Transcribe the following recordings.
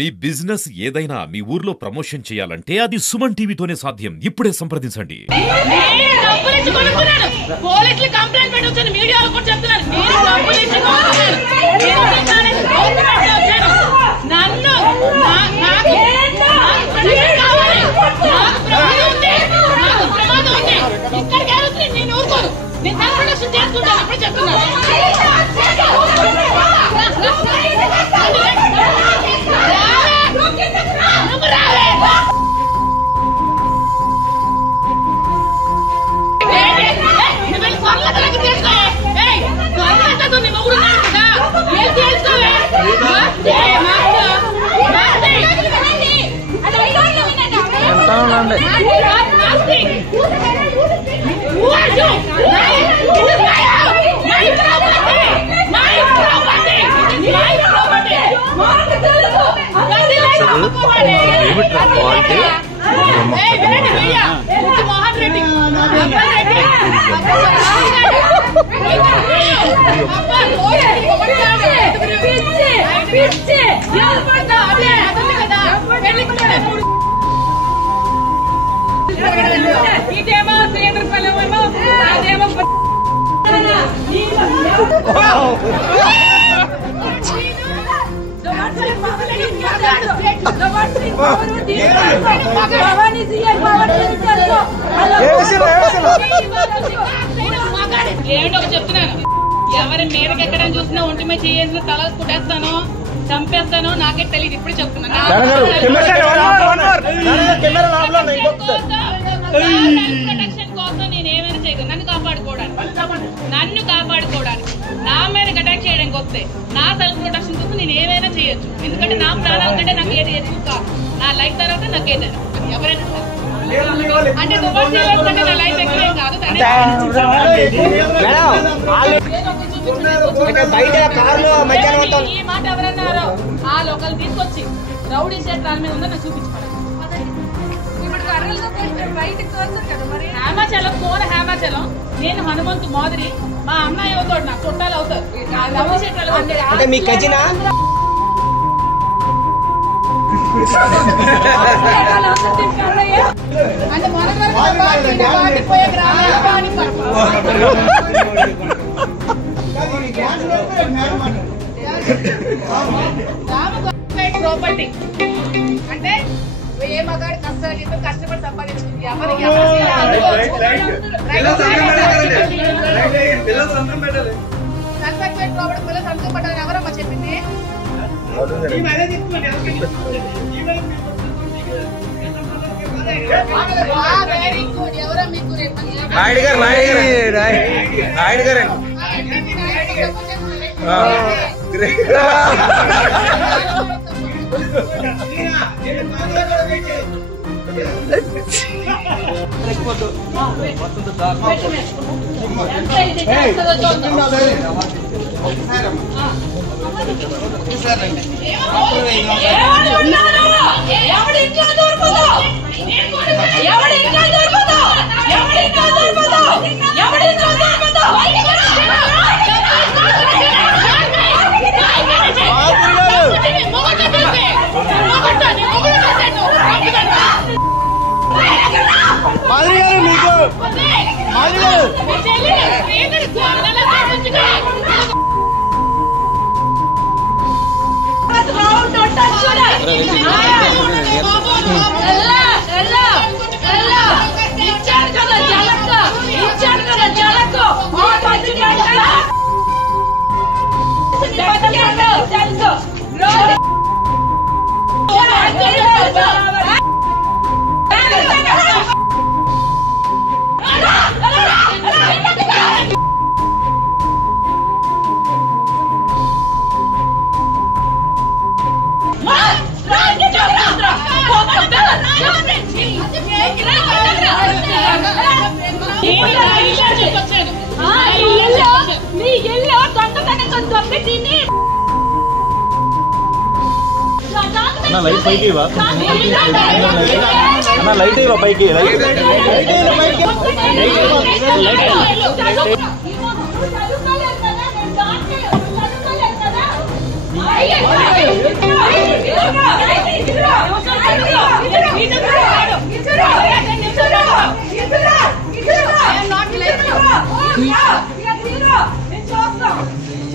మీ business ఏదైనా మీ ఊర్లో promotion చేయాలంటే అది సుమన్ టీవీతోనే సాధ్యం. ఇప్పుడే సంప్రదించండి. పోలీసులు కంప్లైంట్ పెట్టొచ్చాను, మీడియాలో కూడా చెప్తున్నారు. నన్ను ప్రమాదం ఉంది, ఇక్కడికి వెళ్తుంది, నేను ఊరుకోను, నేను ప్రొడక్షన్ చేసుకుంటాను. ఇప్పుడు చెప్తున్నాను. ఇదేమో సేంద్రఫలమేమో అదేమో ఏంటో చెప్తున్నాను. ఎవరి మీదకి ఎక్కడ చూసినా ఒంటి మీద చేసిన తల కుట్టేస్తాను, చంపేస్తాను, నాకే తెలియదు. ఇప్పుడు చెప్తున్నాను. ప్రొటెక్షన్ కోసం నేను ఏమైనా చేయగలను. నన్ను కాపాడుకోవడానికి నా మీద అటాక్ చేయడానికి వస్తే నా సెల్ఫ్ ప్రొటెక్షన్ కోసం నేను ఏమైనా చేయొచ్చు. ఎందుకంటే నా ప్రాణాల కంటే నాకు ఏది ఎక్కువ కాదు. నా లైఫ్ తర్వాత నాకు ఏదైనా ఎవరైనా అంటే కంటే నా లైఫ్ ఎక్కువ కాదు. ఈ మాట ఎవరన్నారో ఆ లోకల్ తీసుకొచ్చి రౌడీ షర్ట్ దాని మీద ఉందో నాకు చూపించుకోవాలి. హేమాచలం కోన హేమాచలం, నేను హనుమంతు మాదిరి, మా అన్నయ్య అవుతాడు, నాకు చుట్టాలు అవుతారు. రౌడీ షర్ట్ అంటే మీ కజినా? అంటే మొదటిపోయే ప్రాపర్టీ అంటే ఏ మగాడి కష్టపడి సంపాదించుకుంది. ఎవరికి సర్టిఫికేట్ ప్రాపర్టీ పిల్లలు సంతకం పెట్టాలని ఎవరమ్మా చెప్పింది? Very good. ఎవరో మీకు నాయుడు గారు లైట్ పైకి లైట్ ఇవ్వ పైకి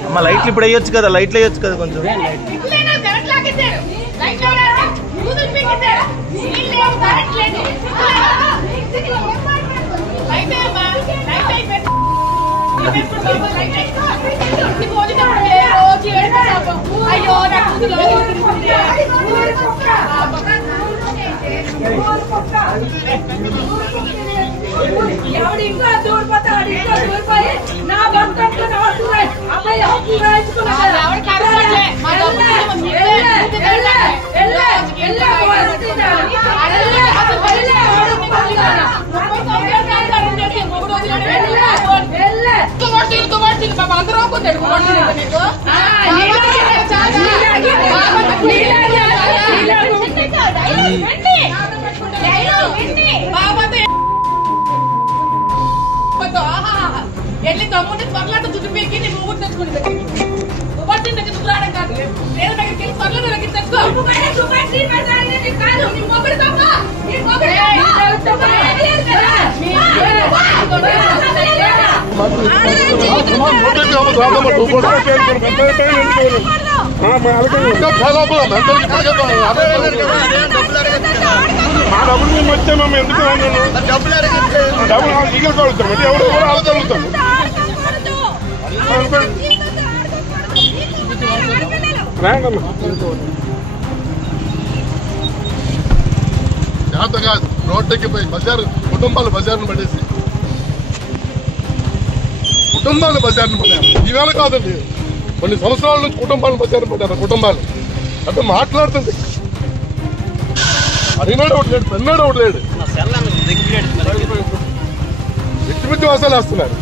అమ్మ లైట్లు ఇప్పుడు వేయొచ్చు కదా, లైట్లు వేయొచ్చు కదా కొంచెం. అయ్యో ఎవడి ఇంకా దూరిపోతాడు, ఇంకా దూరిపోయి నా భర్త అమ్మాయి ఎల్లి తమ్ముడిని త్వరలాట చుట్టు పీకి నీ ఊరు తెచ్చుకుని దగ్గర దగ్గర దుబ్బలాడడం కాదు, నేను దగ్గరికి వెళ్ళి త్వరలో దగ్గర తెచ్చుకో. మా డబ్బులు మేము వచ్చే మేము ఎందుకు డబ్బులు ఈగలు కలుగుతాం అంటే ఎవరు కూడా ఆలోచనలుతాం. జాత కాదు, రోడ్డుకి పోయి బజారు కుటుంబాలు బజార్ను పడేసి కుటుంబాలు బజార్ను పడ్డారు. ఈవేళ కాదండి, కొన్ని సంవత్సరాల నుంచి కుటుంబాలు బజార్ను పడ్డారు. కుటుంబాలు అంటే మాట్లాడుతుంది అడిగినాడు ఒకటి లేడు, పెన్నాడు ఒకటి లేడు, వ్యక్తిమిత్తి వాసాలు వేస్తున్నారు.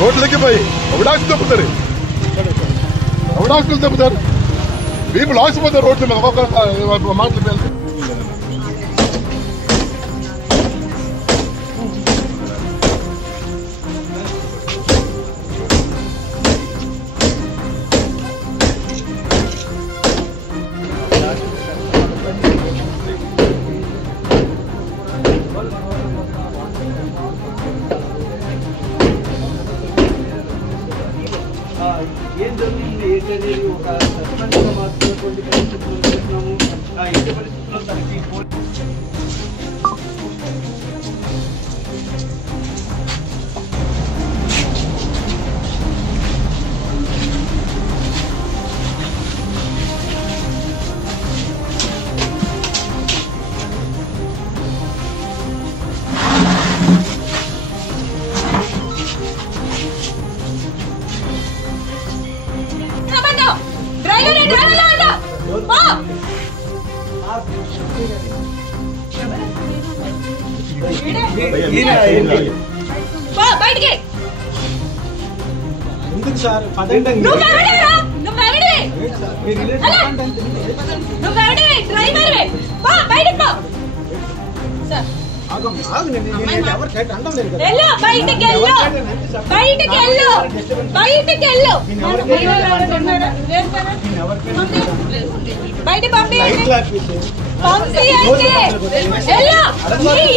రోడ్లకి పోయి అవడాకులు తప్పుతారు, అవడాకులు తప్పుతారు, వీపు లాసిపోతారు రోడ్ల మీద ఒక్కొక్క మాటలు పేరు. ఏం జరిగింది ఏంటనేది ఒక సస్పెన్స్లో మాత్రమే పరిస్థితులు చూస్తున్నాము. ఇంటి పరిస్థితుల్లో తనకి బయటికి ఎందుకు సార్ పదండి బయట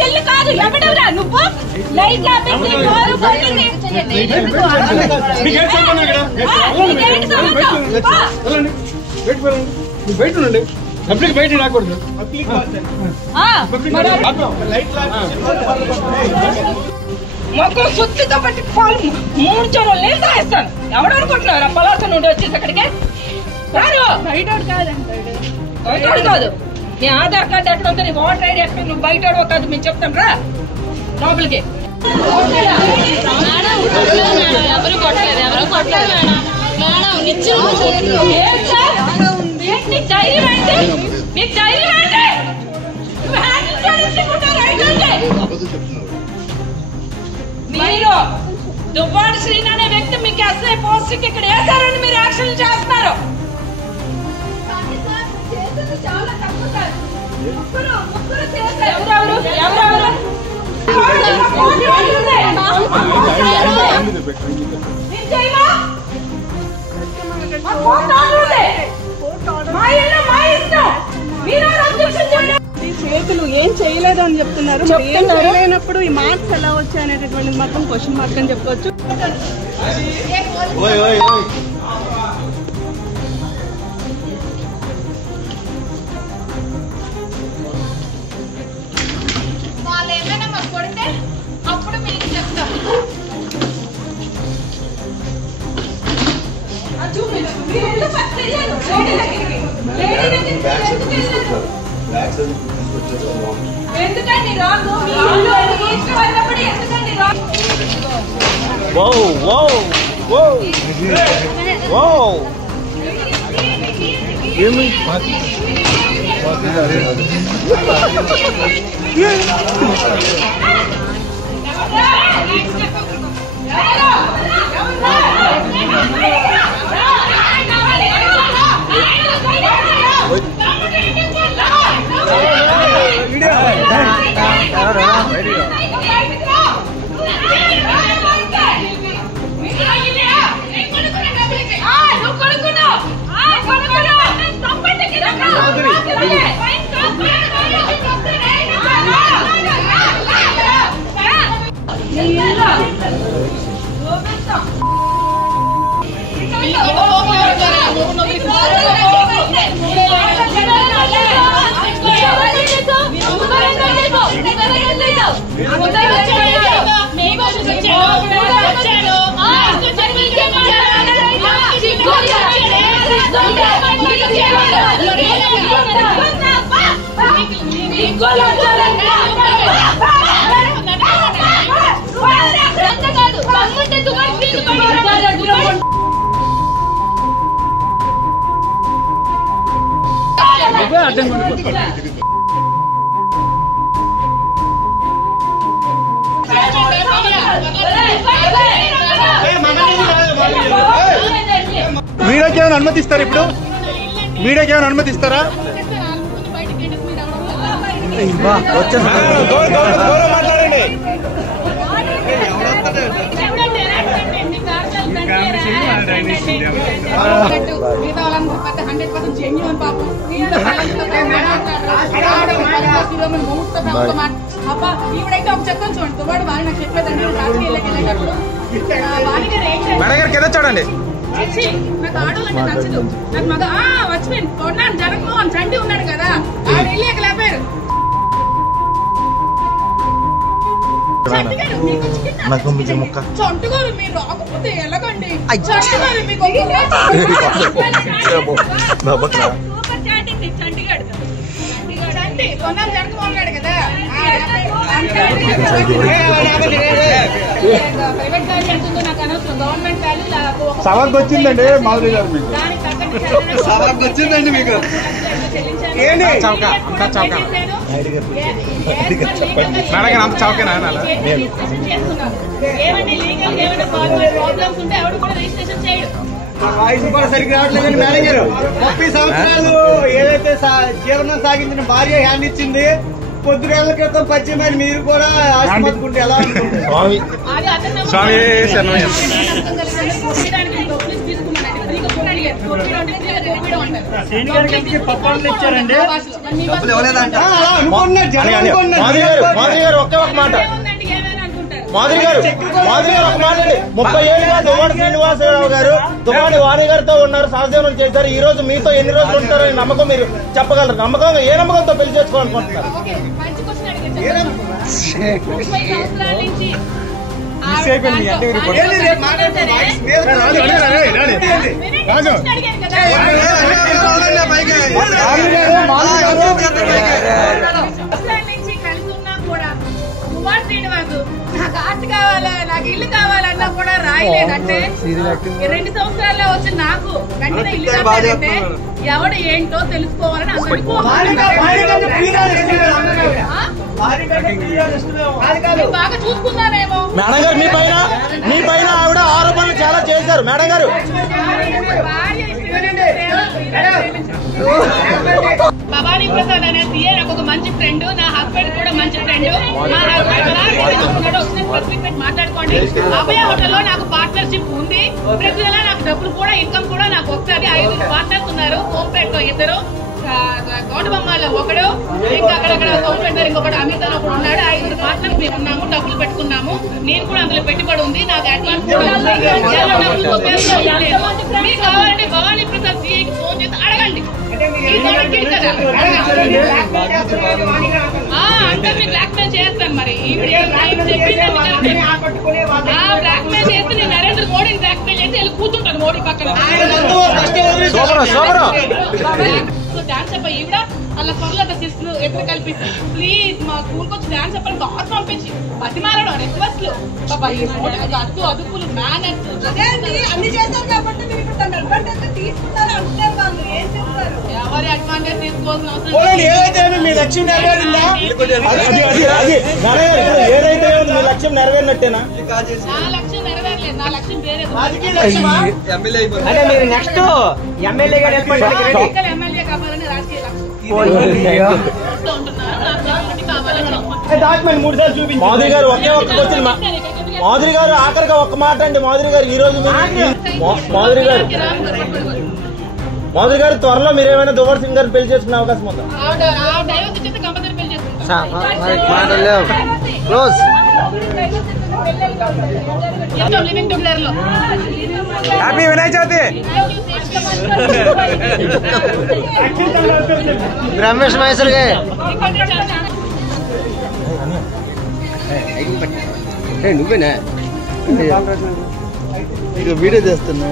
ఎల్లు కాదు ఎవడెవరా నువ్వు లైట్ బయట ఉండండి, పబ్లిక్ బయట రాకూడదు. మొక్కలు సుత్తితో పట్టి పాలు 3 చెరువులు నీళ్ళు తాగిస్తాను. ఎవడనుకుంటున్నారు ఆ పలాస నుండి వచ్చేసి అక్కడికి రారు. బయట కాదు, నీ ఆధార్ కార్డు ఎక్కడ ఉందో, నీ ఓటర్ ఐడి ఎక్కడ, నువ్వు బయట కాదు, మేము చెప్తాం రా లోపలికి. ఎవరు కొట్టలేదు, ఎవరు కొట్టలేదు మేడం. నీకు ధైర్యం ఏంటి? నీకు ధైర్యం ఏంటి? మీరు దువ్వాడ శ్రీని అనే వ్యక్తి మీకు ఎస్ఐ పోస్ట్కి ఇక్కడ వేశారని మీరు యాక్షన్ చేస్తున్నారు. ఎవరెవరు చేతులు ఏం చేయలేదు అని చెప్తున్నారు. ఏం చేయలేనప్పుడు ఈ మార్క్స్ ఎలా వచ్చాయి అనేటటువంటి మాత్రం క్వశ్చన్ మార్క్ అని చెప్పొచ్చు. వాళ్ళు ఏమైనా మాకు కొడితే అప్పుడు మీకు చెప్తాం. ఎందుకండి రాంగ్ ఇష్టపడినప్పుడు ఎందుకండి రాంగ్? మీడియాకి ఏమైనా అనుమతిస్తారు? ఇప్పుడు మీడియాకి ఏమైనా అనుమతిస్తారా? మాట్లాడండి. ఈవిడైతే ఒక చెప్తాను చూడండి, వాడు వాడు నాకు చెప్పలేదండి రాజకీయాల్లోకి వెళ్ళేటప్పుడు మేడం గారు కింద చూడండి. నాకు ఆడవాళ్ళంటే నచ్చదు. నాకు మగ వచ్చిపోయింది కొన్నాను. జగన్మోహన్ చండి ఉన్నాడు కదా, ఆవిడ వెళ్ళి లేపారు. చంటుగారు మీరు రాకపోతే ఎలాగండి? చంటుగారు మీకు చంటి కొన్నాను జగన్మోహన్ గారు కదా, ప్రైవేట్ వాల్యూ ఎంతుందో నాకు అనవసరం. గవర్నమెంట్ వాల్యూ సవాల్కి వచ్చిందండి మాధురి గారు. మీకు దానికి తగ్గట్టు సవాల్కి వచ్చిందండి మీకు. అంత చౌకేనా? ఏమండి లీగల్ ఏమైనా ప్రాబ్లమ్స్ ఉంటే ఎవరు కూడా రిజిస్ట్రేషన్ చేయడు. వాయిస్ కూడా సరిగ్గా రావట్లేదండి. మేడం గారు 30 సంవత్సరాలు ఏదైతే జీవనం సాగించిన భార్య హ్యాండ్ ఇచ్చింది, పొద్దుగేళ్ల క్రితం పరిచయమైన మీరు కూడా ఆశపడుకుంటే ఎలా ఉంటుంది? ఇచ్చారండి. ఒకే ఒక మాట మాధురి గారు ఒక మాట అండి. 30 ఏళ్ళుగా దువ్వాడ శ్రీనివాసరావు గారు దువ్వాడ వాణి గారితో ఉన్నారు, సహజీవనం చేశారు. ఈ రోజు మీతో ఎన్ని రోజులు ఉంటారని నమ్మకం మీరు చెప్పగలరు? నమ్మకంగా ఏ నమ్మకంతో పెళ్లి చేసుకోవాలనుకుంటున్నారు? నాకు ఆస్తి కావాలా, నాకు ఇల్లు కావాలన్నా కూడా రాయలేదంటే 2 సంవత్సరాల్లో వచ్చి నాకు వెంటనే ఇల్లు కావాలంటే ఎవడు ఏంటో తెలుసుకోవాలని అందరికీ బాగా చూసుకున్నానేమో. మేడం గారు మీ పైన ఆవిడ ఆరోపణలు చాలా చేశారు. మేడం గారు భార్య భవానీ ప్రసాద్ అనే సీఏ నాకు ఒక మంచి ఫ్రెండ్, నా హస్బెండ్ కూడా మంచి ఫ్రెండ్. మా హస్బెండ్ మాట్లాడుకోండి. అభయ హోటల్లో నాకు పార్ట్నర్షిప్ ఉంది. ప్రతి నెల నాకు డబ్బులు కూడా ఇన్కమ్ కూడా నాకు వస్తుంది. 5 పార్ట్నర్స్ ఉన్నారు. హోంపేట్ లో 2, గౌడబొమ్మలో 1, ఇంకా అక్కడక్కడ సోమపేట ఇంకొకటి అమిత్ అని ఒకడు ఉన్నాడు. 5 పార్ట్నర్స్ మేము ఉన్నాము. డబ్బులు పెట్టుకున్నాము. నేను కూడా అందులో పెట్టుబడి ఉంది. నాకు అడ్వాన్స్ కూడా ఉంది. మీకు కావాలంటే భవానీ ప్రసాద్ సీఐకి ఫోన్ చేసి అడగండి. అందరినీ బ్లాక్ మెయిల్ చేస్తాను. మరి బ్లాక్ మెయిల్ చేస్తే నేను నరేంద్ర మోడీని బ్లాక్ మెయిల్ చేసి వెళ్ళి కూర్చుంటాను మోడీ పక్కన. డాన్స్ అబ్బాయి ఈవిడ అలా పనులు చేస్తూ ఎక్కడ కల్పిస్తుంది. ప్లీజ్ మా స్కూల్కి వచ్చి డాన్స్ అబ్బాయి కార్ పంపించి బతిమారడం రిక్వెస్ట్ లు అద్దు అదుపులు మేనర్స్ అన్ని చేస్తారు కాబట్టి తీసుకుంటారు అంటారు. వాళ్ళు ఏం చెప్తారు? ఎవరి అడ్వాంటేజ్ తీసుకోవాల్సిన అవసరం ఏదైతే మీ లక్ష్యం నెరవేరిందా? ఏదైతే మీ లక్ష్యం నెరవేరినట్టేనా? నా లక్ష్యం నెరవేరలేదు. నా లక్ష్యం వేరే. అంటే మీరు నెక్స్ట్ ఎమ్మెల్యే గారు ఎమ్మెల్యే కావాలని రాజకీయ లక్ష్యం డాక్యుమెంట్ 3 సార్లు చూపించి మాధురి గారు ఒకే ఒక్క క్వశ్చన్. మాధురి గారు ఆఖరిగా ఒక్క మాట అండి. మాధురి గారు ఈ రోజు మాధురి గారు త్వరలో మీరు ఏమైనా దువ్వాడ సింగ్ గారిని పెళ్లి చేసుకునే అవకాశం ఉందా? హ్యాపీ వినాయక చవితి. రమేష్ మహేశ్వర్ గారు నువ్వేనా ఇక వీడియో చేస్తున్నా.